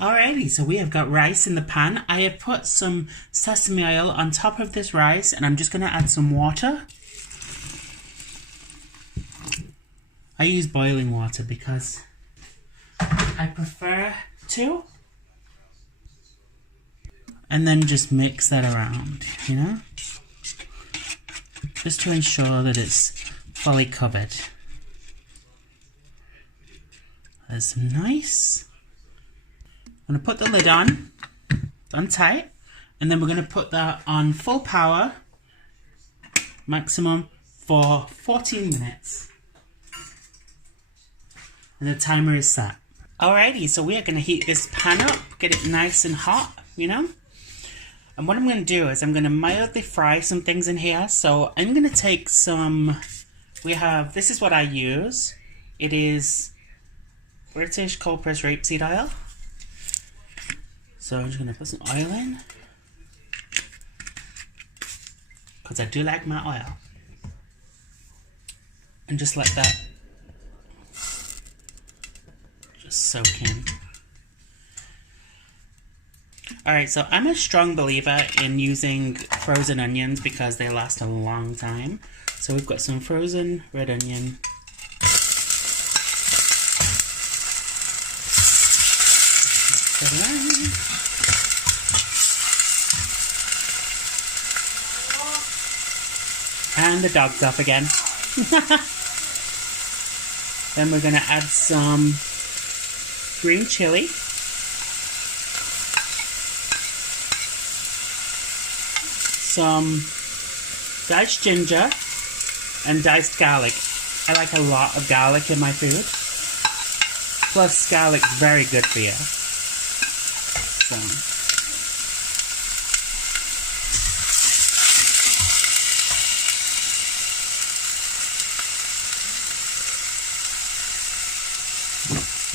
Alrighty, so we have got rice in the pan. I have put some sesame oil on top of this rice and I'm just going to add some water. I use boiling water because I prefer to. And then just mix that around, you know? Just to ensure that it's fully covered. That's nice. I'm going to put the lid on tight, and then we're going to put that on full power, maximum, for 14 minutes. And the timer is set. Alrighty, so we are going to heat this pan up, get it nice and hot, you know? And what I'm going to do is I'm going to mildly fry some things in here. So I'm going to take some, this is what I use. It is British cold pressed rapeseed oil. So I'm just going to put some oil in. Because I do like my oil. And just let that just soak in. Alright, so I'm a strong believer in using frozen onions because they last a long time. So we've got some frozen red onion. And the dog's off again. Then we're going to add some green chili. Some diced ginger and diced garlic. I like a lot of garlic in my food. Plus, garlic's very good for you. So.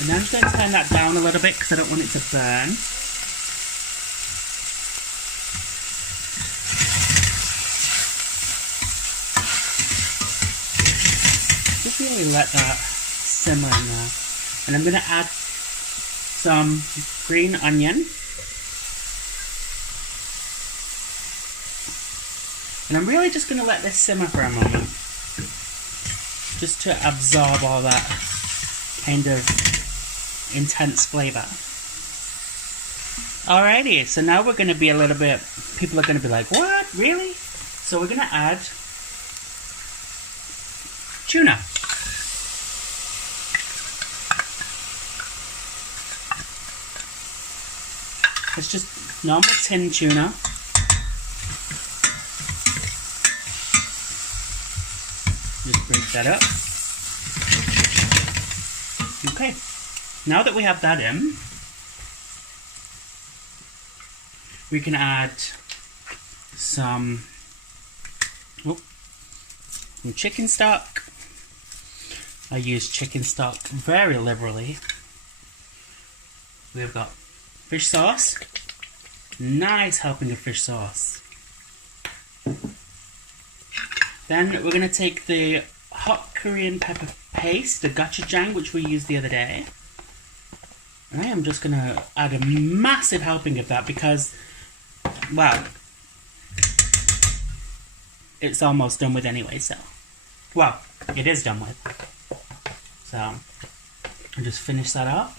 And now I'm just going to turn that down a little bit because I don't want it to burn. Just really let that simmer in there. And I'm going to add some green onion. And I'm really just going to let this simmer for a moment. Just to absorb all that kind of intense flavor. Alrighty, so now we're going to be a little bit, people are going to be like, what? Really? So we're going to add tuna. It's just normal tin tuna. Just break that up. Okay, now that we have that in, we can add some chicken stock. I use chicken stock very liberally. We've got fish sauce. Nice helping of fish sauce. Then we're going to take the hot Korean pepper paste, the gochujang, which we used the other day. And I am just going to add a massive helping of that because, well, it's almost done with anyway, so. Well, it is done with. So, I'll just finish that up.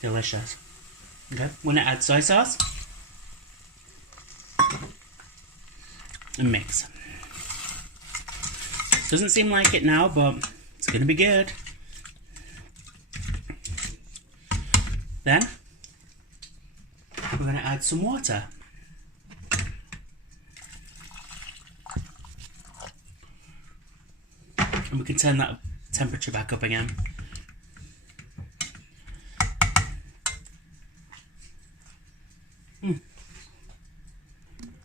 Delicious. Okay, I'm going to add soy sauce. And mix. Doesn't seem like it now, but it's going to be good. Then, we're going to add some water. And we can turn that temperature back up again.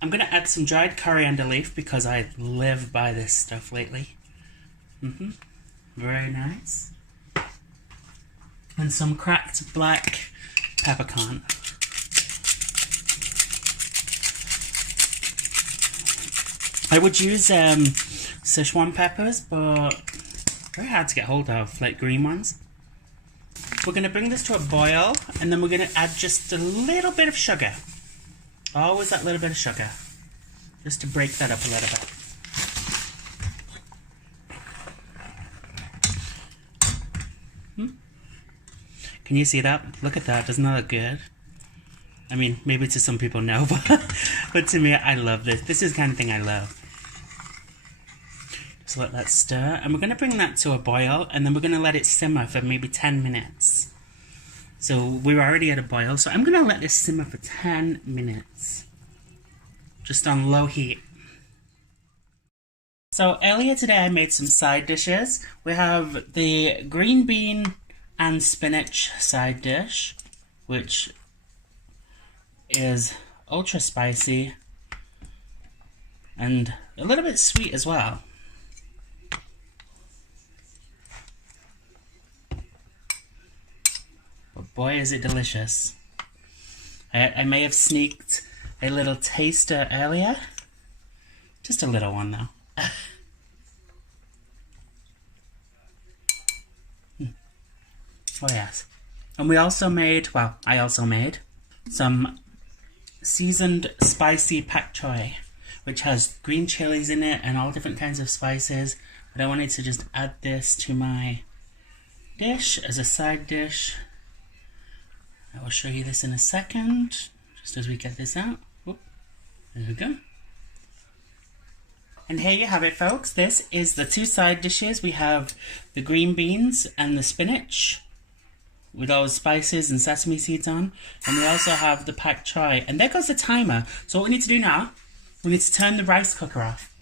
I'm going to add some dried coriander leaf because I live by this stuff lately. Very nice. And some cracked black peppercorn. I would use Sichuan peppers, but very hard to get hold of, like green ones. We're going to bring this to a boil, and then we're going to add just a little bit of sugar. Always that little bit of sugar, just to break that up a little bit. Can you see that? Look at that. Doesn't that look good? I mean, maybe to some people no, but to me, I love this. This is the kind of thing I love. Just let that stir. And we're going to bring that to a boil, and then we're going to let it simmer for maybe 10 minutes. So we're already at a boil, so I'm going to let this simmer for 10 minutes. Just on low heat. So earlier today I made some side dishes. We have the green bean and spinach side dish, which is ultra spicy and a little bit sweet as well. But boy is it delicious. I may have sneaked a little taster earlier. Just a little one though. Oh yes. And we also made, well, I also made some seasoned spicy pak choi, which has green chilies in it and all different kinds of spices. But I wanted to just add this to my dish as a side dish. I will show you this in a second, just as we get this out. Oop, there we go. And here you have it, folks. This is the two side dishes. We have the green beans and the spinach with all the spices and sesame seeds on. And we also have the pak choi. And there goes the timer. So what we need to do now, we need to turn the rice cooker off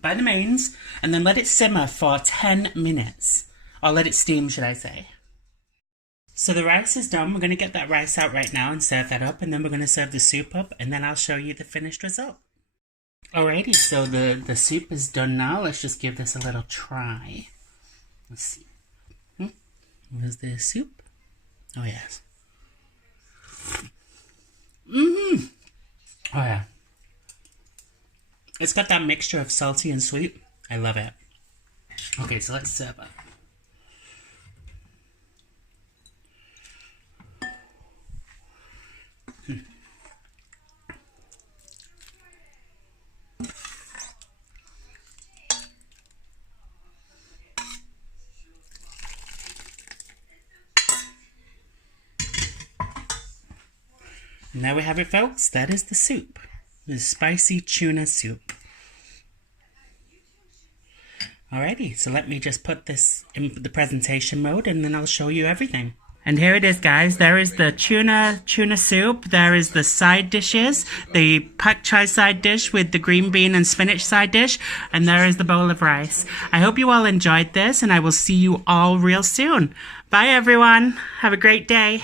by the mains and then let it simmer for 10 minutes. Or let it steam, should I say. So the rice is done. We're going to get that rice out right now and serve that up. And then we're going to serve the soup up. And then I'll show you the finished result. Alrighty, so the soup is done now. Let's just give this a little try. Let's see. Where's the soup? Oh, yes. Oh, yeah. It's got that mixture of salty and sweet. I love it. Okay, so let's serve it. And there we have it, folks. That is the soup. The spicy tuna soup. Alrighty, so let me just put this in the presentation mode and then I'll show you everything. And here it is, guys. There is the tuna soup. There is the side dishes, the pak choi side dish with the green bean and spinach side dish, and there is the bowl of rice. I hope you all enjoyed this, and I will see you all real soon. Bye, everyone. Have a great day.